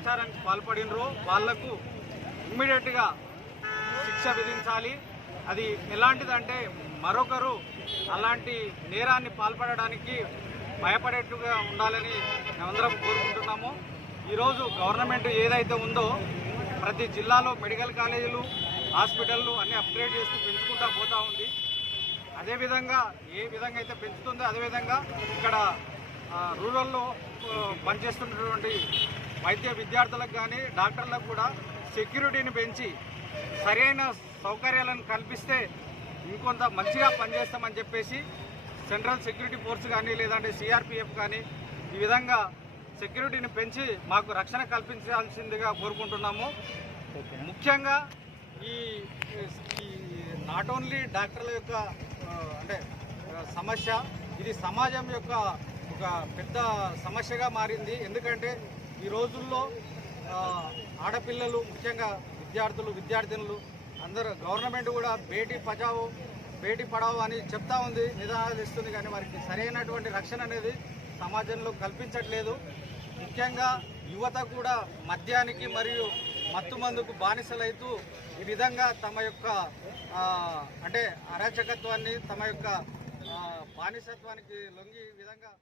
అత్యాచారానికి పాల్పడినరో వాళ్లకు ఇమ్మీడియట్గా శిక్ష విధించాలి. అది ఎలాంటిదంటే మరొకరు అలాంటి నేరాన్ని పాల్పడడానికి భయపడేట్టుగా ఉండాలని మేమందరం కోరుకుంటున్నాము. ఈరోజు గవర్నమెంట్ ఏదైతే ఉందో ప్రతి జిల్లాలో మెడికల్ కాలేజీలు, హాస్పిటళ్ళు అన్నీ అప్గ్రేడ్ చేస్తూ పెంచుకుంటూ పోతూ ఉంది. అదేవిధంగా ఏ విధంగా అయితే పెంచుతుందో అదేవిధంగా ఇక్కడ రూరల్లో పనిచేస్తున్నటువంటి వైద్య విద్యార్థులకు కానీ డాక్టర్లకు కూడా సెక్యూరిటీని పెంచి సరైన సౌకర్యాలను కల్పిస్తే ఇంకొంత మంచిగా పనిచేస్తామని చెప్పేసి సెంట్రల్ సెక్యూరిటీ ఫోర్స్ కానీ లేదంటే సిఆర్పిఎఫ్ కానీ ఈ విధంగా సెక్యూరిటీని పెంచి మాకు రక్షణ కల్పించాల్సిందిగా కోరుకుంటున్నాము. ముఖ్యంగా ఈ నాట్ ఓన్లీ డాక్టర్ల యొక్క అంటే సమస్య, ఇది సమాజం యొక్క ఒక పెద్ద సమస్యగా మారింది. ఎందుకంటే ఈ రోజుల్లో ఆడపిల్లలు ముఖ్యంగా విద్యార్థులు విద్యార్థినులు అందరూ గవర్నమెంట్ కూడా బేటీ బచావో బేటీ పడావో అని చెప్తా ఉంది, నిదానాలు ఇస్తుంది, కానీ వారికి సరైనటువంటి రక్షణ అనేది సమాజంలో కల్పించట్లేదు. ముఖ్యంగా యువత కూడా మద్యానికి మరియు మత్తు మందుకు బానిసలైతూ ఈ విధంగా తమ యొక్క అంటే అరాచకత్వాన్ని తమ యొక్క బానిసత్వానికి లొంగి ఈ విధంగా